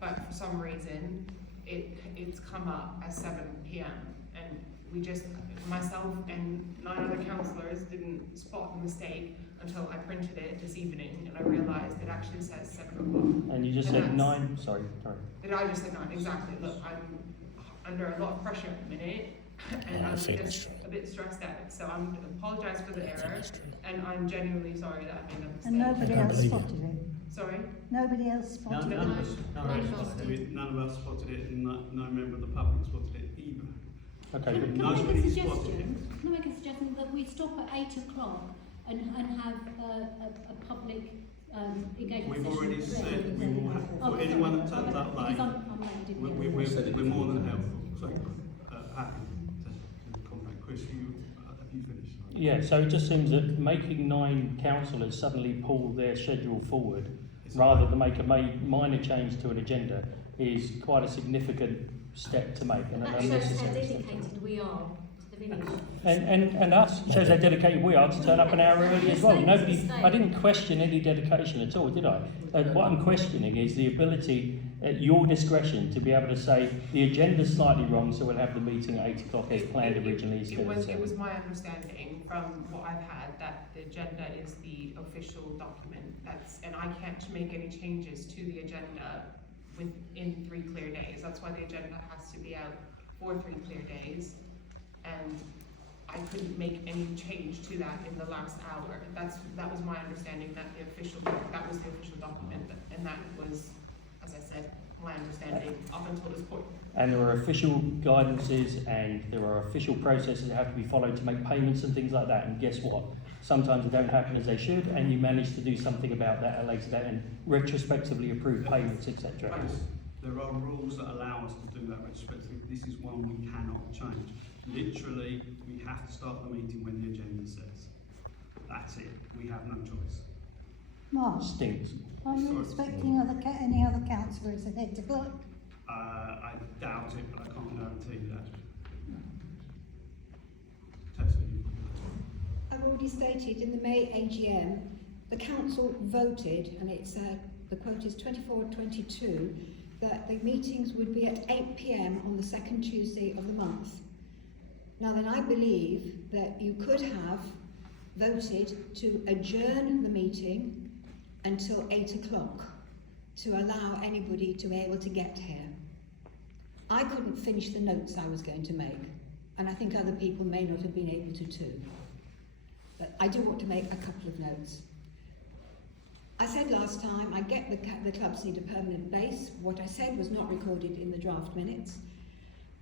but for some reason, it's come up as 7 p.m. and we just, myself and 9 other councillors didn't spot the mistake until I printed it this evening and I realised it actually says 7 o'clock. And you just said 9, sorry. Did I just say 9? Exactly. Look, I'm under a lot of pressure at the minute and I'm just a bit stressed out. So I apologise for the error and I'm genuinely sorry that I made a mistake. And nobody else spotted it. Sorry? Nobody else spotted it. None of us spotted it, and no member of the public spotted it either. Okay, Can I make a suggestion that we stop at 8 o'clock and have a public engagement We've session? already said we will have, for anyone that turns up late, we're more than happy to contact Chris. Have you finished? Yeah, so it just seems that making 9 councillors suddenly pull their schedule forward rather than make a minor change to an agenda is quite a significant step to make. And that shows how dedicated we are to the village. And us shows how dedicated we are to turn up an hour early as well. I didn't question any dedication at all, did I? What I'm questioning is the ability at your discretion to be able to say the agenda's slightly wrong, so we'll have the meeting at 8 o'clock as planned originally. It was my understanding from what I've had that the agenda is the official document. And I can't make any changes to the agenda within 3 clear days. That's why the agenda has to be out for 3 clear days. And I couldn't make any change to that in the last hour. That was my understanding, that was the official document, and that was, as I said, my understanding up until this point. And there are official guidances and there are official processes that have to be followed to make payments and things like that. And guess what? Sometimes they don't happen as they should, and you manage to do something about that at a later date and retrospectively approve payments, etc. There are rules that allow us to do that retrospectively. This is one we cannot change. Literally, we have to start the meeting when the agenda says. That's it. We have no choice. Mark, Stinks. are you expecting any other councillors at 8 o'clock? I doubt it, but I can't guarantee that. Tessa, I've already stated in the May AGM, the council voted, and it's the quote is 24/22, that the meetings would be at 8 p.m. on the second Tuesday of the month. Now then, I believe that you could have voted to adjourn the meeting until 8 o'clock to allow anybody to be able to get here. I couldn't finish the notes I was going to make, and I think other people may not have been able to too. But I do want to make a couple of notes. I said last time, I get the clubs need a permanent base. What I said was not recorded in the draft minutes.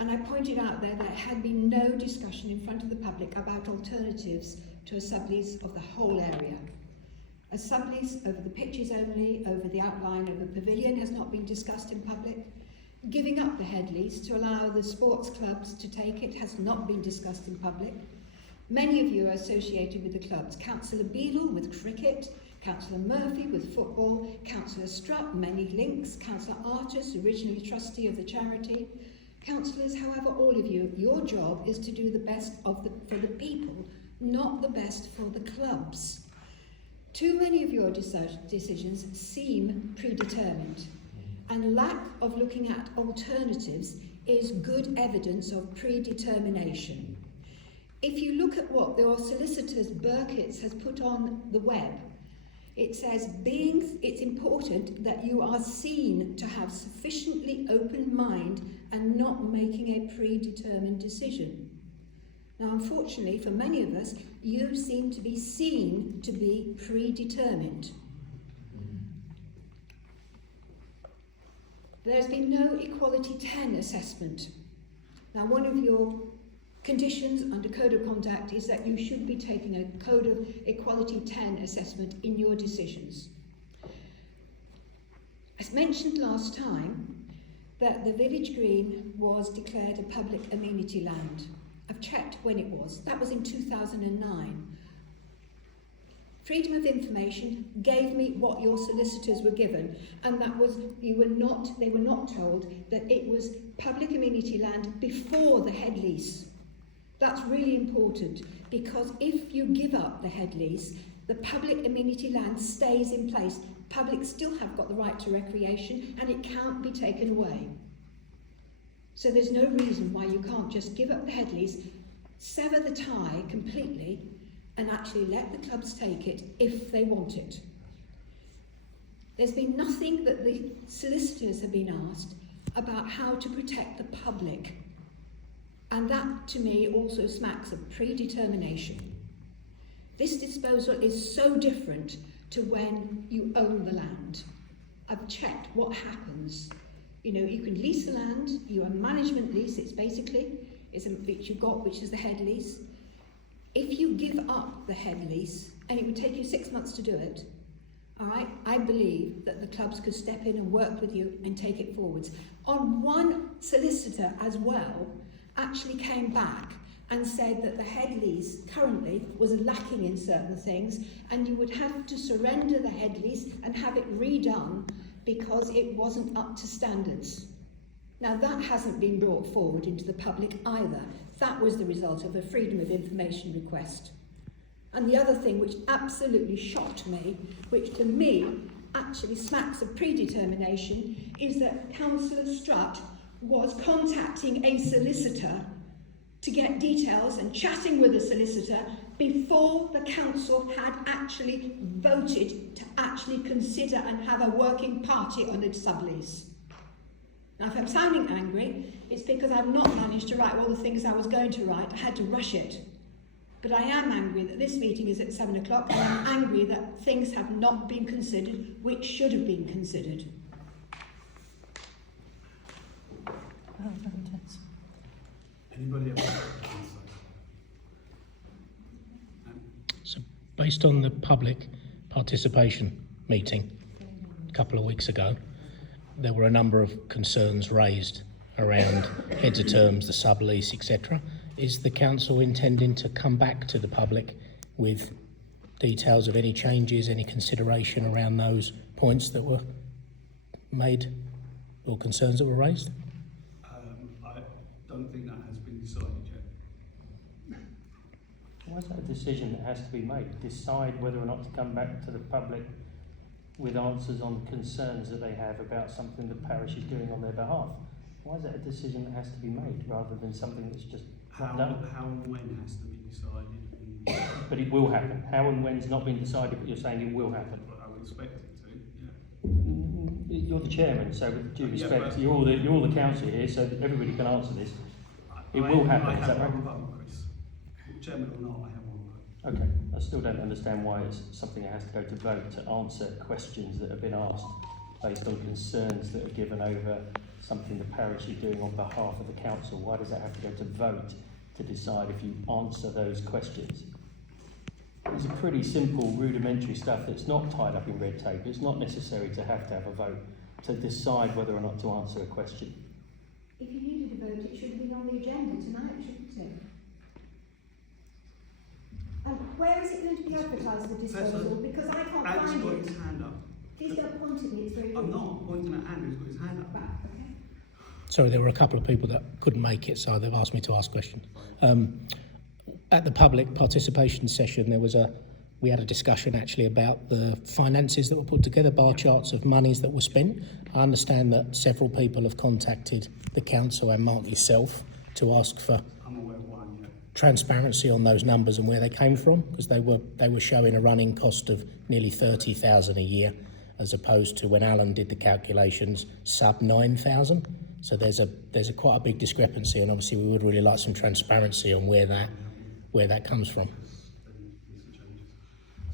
And I pointed out there had been no discussion in front of the public about alternatives to a sublease of the whole area. A sublease over the pitches only, over the outline of a pavilion has not been discussed in public. Giving up the head lease to allow the sports clubs to take it has not been discussed in public. Many of you are associated with the clubs. Councillor Beadle with cricket, Councillor Murphy with football, Councillor Strutt, many links, Councillor Artis, originally trustee of the charity. Councillors, however, all of you, your job is to do the best for the people, not the best for the clubs. Too many of your decisions seem predetermined, and lack of looking at alternatives is good evidence of predetermination. If you look at what your solicitors Burkitt's has put on the web, it says it's important that you are seen to have sufficiently open mind and not making a predetermined decision. Now, unfortunately, for many of us, you seem to be seen to be predetermined. There's been no Equality 10 assessment. Now, one of your conditions under Code of Conduct is that you should be taking a Code of Equality 10 assessment in your decisions. As mentioned last time, that the village green was declared a public amenity land. I've checked when it was. That was in 2009. Freedom of Information gave me what your solicitors were given, and that was they were not told that it was public amenity land before the head lease. That's really important, because if you give up the head lease, the public amenity land stays in place Public still have got the right to recreation, and it can't be taken away. So there's no reason why you can't just give up the Headleys, sever the tie completely, and actually let the clubs take it if they want it. There's been nothing that the solicitors have been asked about how to protect the public. And that, to me, also smacks of predetermination. This disposal is so different to when you own the land. I've checked what happens. You know, you can lease the land, you have a management lease, it's which you've got, which is the head lease. If you give up the head lease, and it would take you 6 months to do it, all right, I believe that the clubs could step in and work with you and take it forwards. On one solicitor as well actually came back and said that the head lease currently was lacking in certain things, and you would have to surrender the head lease and have it redone because it wasn't up to standards. Now that hasn't been brought forward into the public either. That was the result of a Freedom of Information request. And the other thing which absolutely shocked me, which to me actually smacks of predetermination, is that Councillor Strutt was contacting a solicitor to get details and chatting with a solicitor before the council had actually voted to actually consider and have a working party on its sublease. Now, if I'm sounding angry, it's because I've not managed to write all the things I was going to write. I had to rush it. But I am angry that this meeting is at 7 o'clock, and I'm angry that things have not been considered which should have been considered. Anybody else? So, based on the public participation meeting a couple of weeks ago, there were a number of concerns raised around heads of terms, the sublease, etc. Is the council intending to come back to the public with details of any changes, any consideration around those points that were made or concerns that were raised? I don't think that has been decided yet. Why is that a decision that has to be made? Decide whether or not to come back to the public with answers on concerns that they have about something the parish is doing on their behalf. Why is that a decision that has to be made rather than something that's just not done? How and when has to be decided. But it will happen. How and when's not been decided, but you're saying it will happen. But I would expect it to, yeah. You're the chairman, so with due Yeah, respect, but- you're all the council here, so everybody can answer this. It will happen, I is that have right? one vote, Chris. Chairman or not, I have one vote. Okay, I still don't understand why it's something that has to go to vote to answer questions that have been asked based on concerns that are given over something the parish is doing on behalf of the council. Why does that have to go to vote to decide if you answer those questions? It's a pretty simple, rudimentary stuff that's not tied up in red tape. It's not necessary to have a vote to decide whether or not to answer a question. If you needed a vote, it should have been on the agenda tonight, shouldn't it? And where is it going to be advertised, the disposal? Because I can't Andy's find got it. his hand up. Please don't point at me, it's very I'm rude. not pointing at Andy, he's got his hand up. Right, okay. Sorry, there were a couple of people that couldn't make it, so they've asked me to ask questions. At the public participation session, we had a discussion actually about the finances that were put together, bar charts of monies that were spent. I understand that several people have contacted the council and Mark yourself to ask for I'm aware of one, yeah. transparency on those numbers and where they came from, because they were showing a running cost of nearly 30,000 a year, as opposed to when Alan did the calculations, sub 9,000. So there's a quite a big discrepancy, and obviously we would really like some transparency on where that comes from.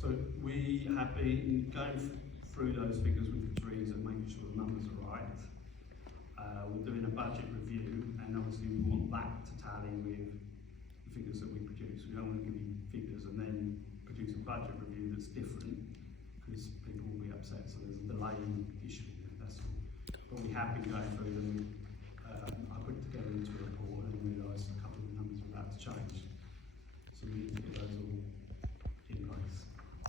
So we have been going through those figures with Teresa and making sure the numbers are right. We're doing a budget review, and obviously we want that to tally with the figures that we produce. We don't want to give you figures and then produce a budget review that's different, because people will be upset. So there's a delaying issue. That's all. But we have been going through them. I put it together into a report and realised a couple of the numbers were about to change. So we need to get those all in place.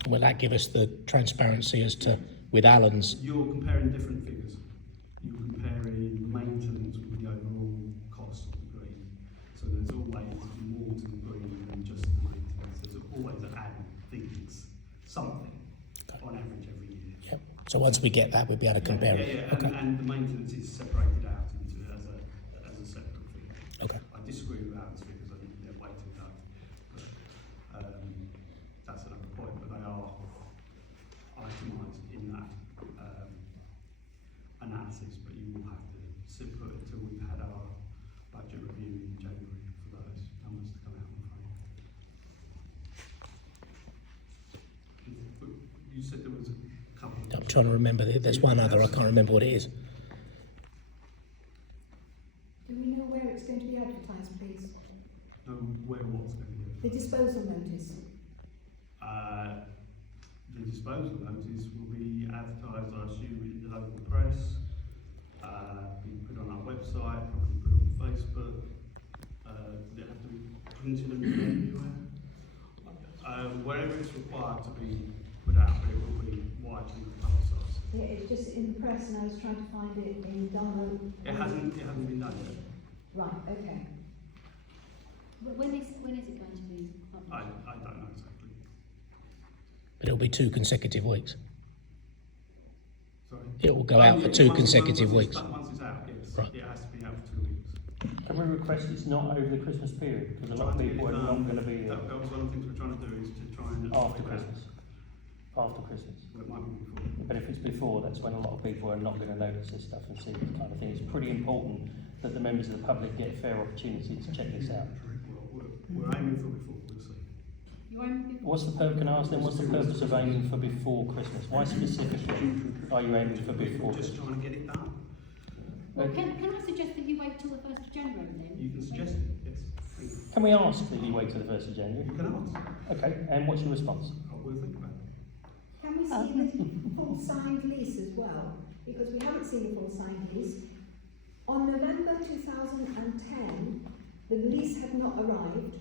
Will that give us the transparency as to, with Alan's, You're comparing different figures. You're comparing maintenance with the overall cost of the green. So there's always more to the green than just the maintenance. There's always added things, something, on average every year. yep, So once we get that, we'll be able to compare Yeah, it. yeah, Okay. and the maintenance is separated out into as a separate figure. Okay. I disagree with Alan's figures, I think they're way too low. But, that's another point, but they are itemised in that analysis, but you will have to sit put until we've had our budget review in January for those numbers to come out, I'm afraid. You said there was a couple of... I'm trying to remember. There's one other. I can't remember what it is. Do we know where it's going to be advertised, please? No, where what's going to be? The disposal notice. The disposal notice will be advertised, I assume, in the local press, be put on our website, probably put on Facebook. Does it have to be printed and everywhere? Wherever it's required to be put out, but it will be widely publicised. Yeah, it's just in the press, and I was trying to find it in download. It hasn't been done yet. Right, okay. But when is it going to be published? I don't know exactly. But it'll be 2 consecutive weeks. Sorry. It will go out for 2 consecutive weeks. Once it's out, yes. Right. It has to be out for 2 weeks. Can we request it's not over the Christmas period? Because a lot of people are not going to be there That was one of the things we're trying to do, is to try and... after Christmas. After Christmas. Well, it might be before. But if it's before, that's when a lot of people are not going to notice this stuff and see this kind of thing. It's pretty important that the members of the public get a fair opportunity to check this out. Well, we're aiming for before, we'll see. You're aiming before? What's the purpose? Can I ask then? What's the purpose of aiming for before Christmas? Why specifically are you aiming for before Just Christmas? trying to get it done. Well, can I suggest that you wait till the 1st of January then? You can suggest it, yes. Thank you. Can we ask that you wait till the 1st of January? You can ask. Okay, and what's your response? I will think about it. Can we see the full signed lease as well? Because we haven't seen the full signed lease. On November 2010, the lease had not arrived.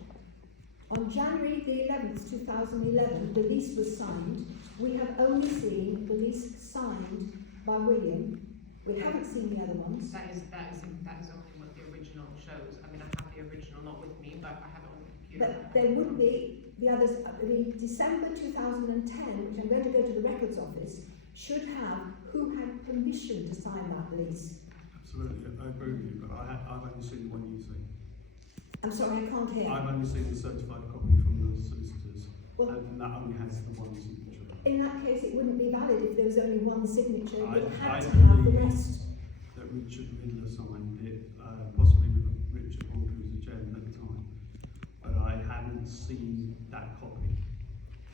On January the 11th, 2011, the lease was signed. We have only seen the lease signed by William. We haven't seen the other ones. That is only what the original shows. I mean, I have the original not with me, but I have it on the computer. But there would be the others. The December 2010, which I'm going to go to the records office, should have who had permission to sign that lease. Absolutely, I agree with you, but I've only seen the one you see. I'm sorry, I can't hear. I've only seen the certified copy from the solicitors, Well, and that only has the one signature. in that case, it wouldn't be valid if there was only one signature. I It had to have the believe rest. that Richard Riddler signed it, possibly with Richard Walker, who was the chairman at the time, but I haven't seen that copy.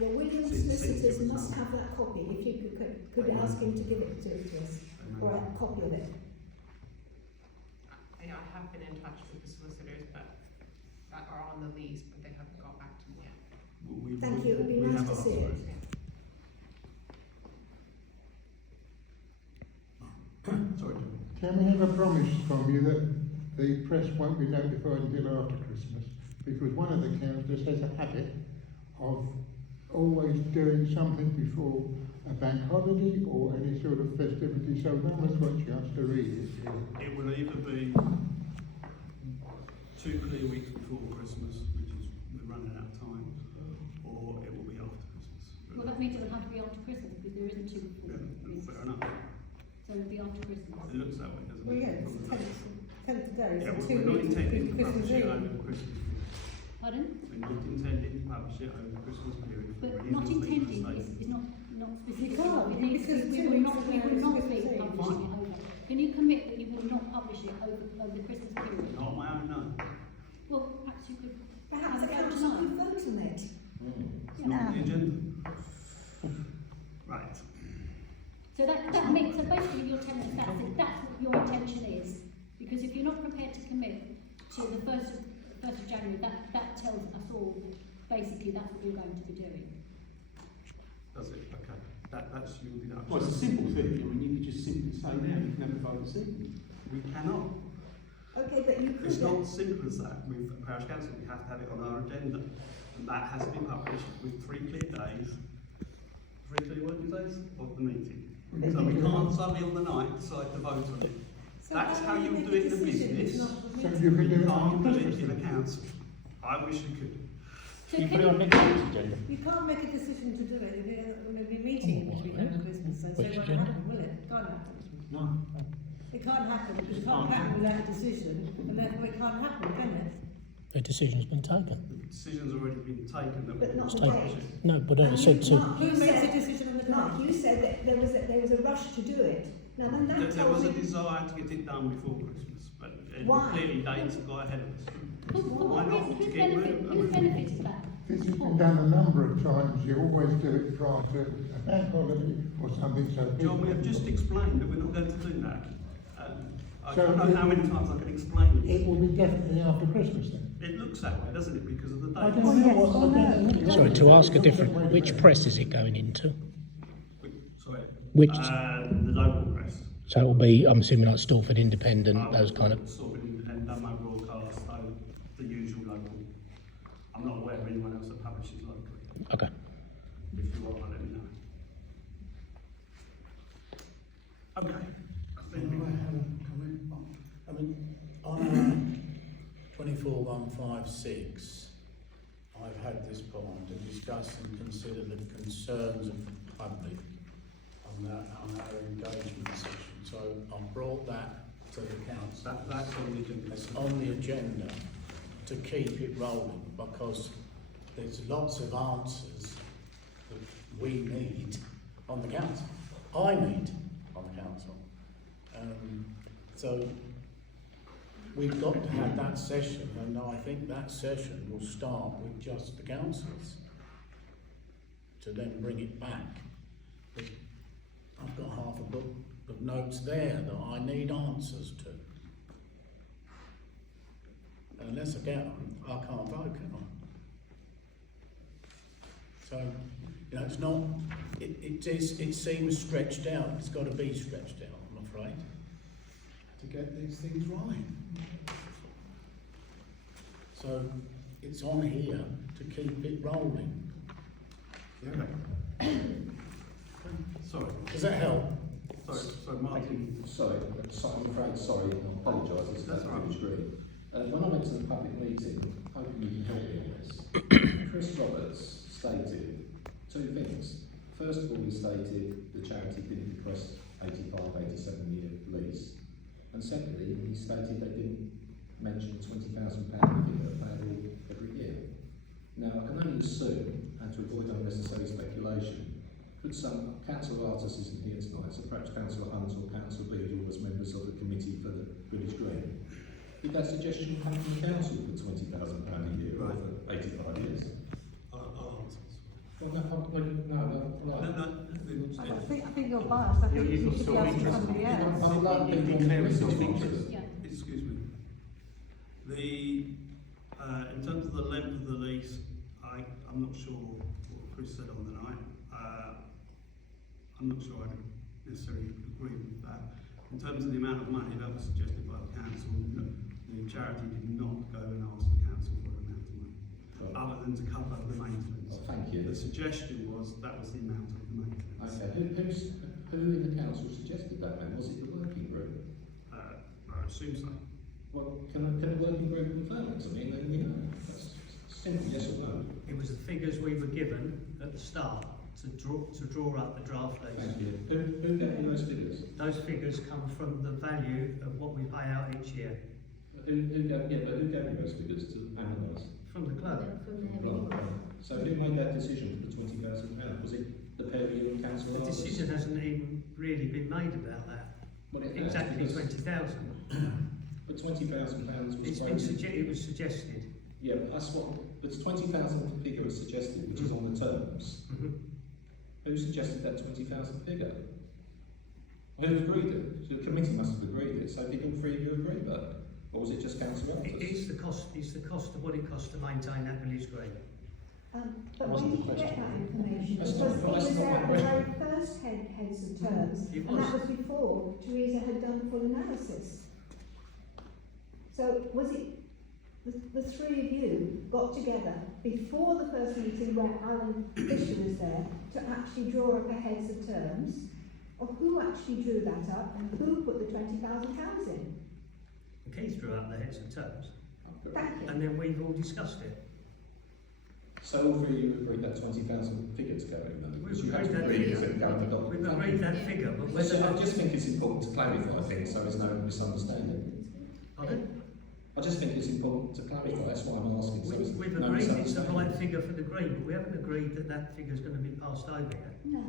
Well, William's Since solicitors it was must done. have that copy. If you could ask him to give it to us, or a copy of it. I have been in touch with the solicitors, but that are on the lease, but they haven't got back to me yet. Thank you, it would be we nice have to asked see for it. Sorry, Jim. Can we have a promise from you that the press won't be notified until after Christmas? Because one of the councillors has a habit of always doing something before a bank holiday or any sort of festivity, so no one's got a chance to read it. It will either be 2 clear weeks before Christmas, which is we're running out of time, or it will be after Christmas. Well, that means it'll have to be after Christmas because there isn't 2 weeks. Fair enough. So it'll be after Christmas. It looks that way, doesn't it? Well, yeah, it's tenth today, Yeah, so we're 2 not weeks intending to before publish Christmas it over Eve. the Christmas period. Pardon? We're not intending to publish it over the Christmas period. for But reasons not that you intending state. is not specific. You can't, It needs to because be, 2 we will weeks not, from we now will is not be Christmas Eve. publishing it over. Can you commit that you will not publish it over the Christmas period? Not my own, no. Well, perhaps you could. Perhaps the have a vote council tonight. could vote on it. It's not on the agenda. Right. So that means, so basically you're telling us that's what your intention is. Because if you're not prepared to commit to the 1st of January, that tells us all basically that's what you're going to be doing. Does it? Okay. That's your deduction. Well, it's a simple thing. I mean, you could just simply say now, you can have a vote this evening. We cannot. Okay, but you could. It's not as simple as that. With parish council, we have to have it on our agenda. And that has to be published with 3 clear days, 3 clear working days of the meeting. So we can't suddenly on the night decide to vote on it. So That's how do you make do a it in the decision? It's business. not for So me. you can do it can't after do it Christmas. in a council. I wish you could. So Can you can put it on next week's agenda? You can't make a decision to do it, it'll be a meeting between now and Christmas. agendas, so Which it won't agenda? happen, will it? It can't happen. No. It can't happen, because it can't happen without a decision, and therefore it can't happen, can it? A decision's been taken. The decision's already been taken. That But not we- the date. No, but I And said to, Mark, Who you makes said- a decision on the Mark, day? you said that there was a rush to do it. Now then that There tells was a me desire to get it done before Christmas, but Why? clearly dates have got ahead of us. For Why what not? reason? To Whose get rid benefit, of whose benefit is that? This has been done a number of times. You always do it prior to a bank holiday or something. So John, we have just explained that we're not going to do that. I So don't know how many times I can explain it it. will be definitely after Christmas then. It looks that way, doesn't it, because of the I date? don't know yes, what. I know. sorry, to ask a different, which press is it going into? Sorry. Which- The local press. So it will be, I'm assuming like Stalford Independent, those kind of, Sort of and Dunmo broadcast, so the usual local. I'm not aware of anyone else that publishes locally. okay. If you are, let me know. Okay. I think we I mean, on 24156, I've had this point to discuss and consider the concerns of the public on our engagement session. So I've brought that to the council. that's on the agenda. It's on the agenda to keep it rolling, because there's lots of answers that we need on the council. I need on the council. So we've got to have that session, and I think that session will start with just the councillors to then bring it back. But I've got half a book of notes there that I need answers to. And unless I get them, I can't vote, can I? So, you know, it's not, it seems stretched out. It's got to be stretched out, I'm afraid, to get these things right. So it's on here to keep it rolling. Sorry. Does that help? Sorry, Martin. Sorry, I'm afraid, sorry, I apologise, it's That's that all right. degree. When I went to the public meeting, hoping you can help me on this, Chris Roberts stated two things. First of all, he stated the charity didn't request 87-year lease. And secondly, he stated they didn't mention £20,000 figure payable every year. Now, I can only assume, and to avoid unnecessary speculation, could some, Councillor Artis isn't here tonight, so perhaps Councillor Hunt or Councillor Beadle as members of the committee for the Village Green, did that suggestion come from the council for £20,000 a year Right. over 85 years? I'll answer. Well, no. I think you're biased. I think you should be asking somebody else. I'd like people on the committee to answer this. Yeah. Excuse me. In terms of the length of the lease, I'm not sure what Chris said on the night. I'm not sure I necessarily agree with that. In terms of the amount of money that was suggested by the council, no, the charity did not go and ask the council for an amount of money, other than to cover the maintenance. Oh, thank you. The suggestion was that was the amount of the maintenance. Okay, who in the council suggested that then? Was it the working group? I assume so. Well, can the working group confirm it? I mean, then we know. That's simple, yes or no? It was the figures we were given at the start to draw up the draft list. Thank you. Who gave you those figures? Those figures come from the value of what we pay out each year Who gave you those figures to analyse? from the club. Right. So who made that decision for the £20,000? Was it the pair of you and Councillor The Artis? decision hasn't even really been made about that. Well, it has, Exactly because- 20,000. But £20,000 was It's been it was suggested. Yeah, but that's what, but the 20,000 figure was suggested, which is on the terms. Who suggested that 20,000 figure? Who agreed it? So the committee must have agreed it, so did all three of you agree that? Or was it just Councillor Artis? It's the cost of what it costs to maintain that village green. But where did you get that information? That's Because not- it was that's there not at my the very first case of terms, It and that was. was before Teresa had done full analysis. So was it the three of you got together before the first meeting where Alan Fisher was there to actually draw up a heads of terms, or who actually drew that up and who put the £20,000 in? And Keith drew up the heads of terms, Thank you. and then we've all discussed it. So all three of you agreed that 20,000 figure to go in then? We've You have agreed to that agree figure. to go in the document. We've agreed that figure, but I whether just think it's important to clarify things so there's no misunderstanding. Pardon? I just think it's important to clarify, that's why I'm asking. So there's We've no agreed it's the misunderstanding. right figure for the Green, but we haven't agreed that that figure's going to be passed over yet. No.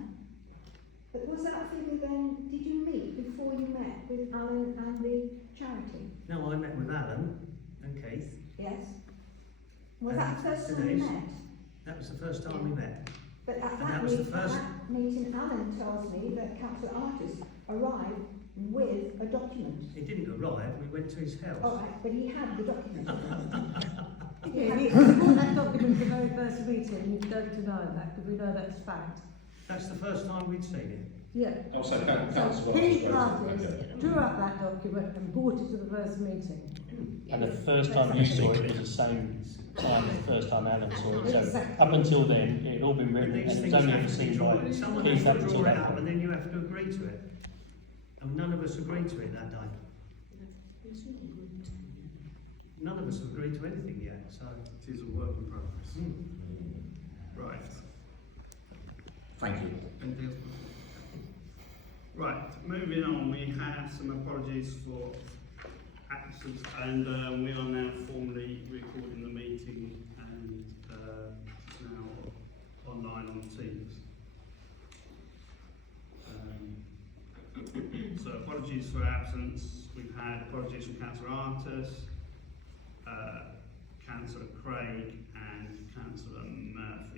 But was that figure then, did you meet before you met with Alan and the charity? No, I met with Alan and Keith. Yes. Was that the first time you Denise. met? That was the first time we met. But at And that, that was the meeting, first- Alan tells me that Councillor Artis arrived with a document. He didn't arrive, we went to his house. All right, but he had the document. Yeah, he brought that document the very first meeting, you don't deny that, because we know that's fact. That's the first time we'd seen it. Yeah. Also, So Councillor he Roberts artist drew up that document and brought it to the first meeting. And the first time you saw it was the same time as the first time Alan saw it. So Exactly. up until then, it had all been But written and these it was things only have ever to be seen drawn, by someone Keith has up to until draw it that out and point. then you have to agree to it. And none of us agreed to it that day. None of us have agreed to anything yet, so. It is a work in progress. Right. Thank you. Anything else? Right, moving on, we have some apologies for absence, and we are now formally recording the meeting and it's now online on Teams. So apologies for absence. We've had apologies from Councillor Artis, Councillor Craig and Councillor Murphy.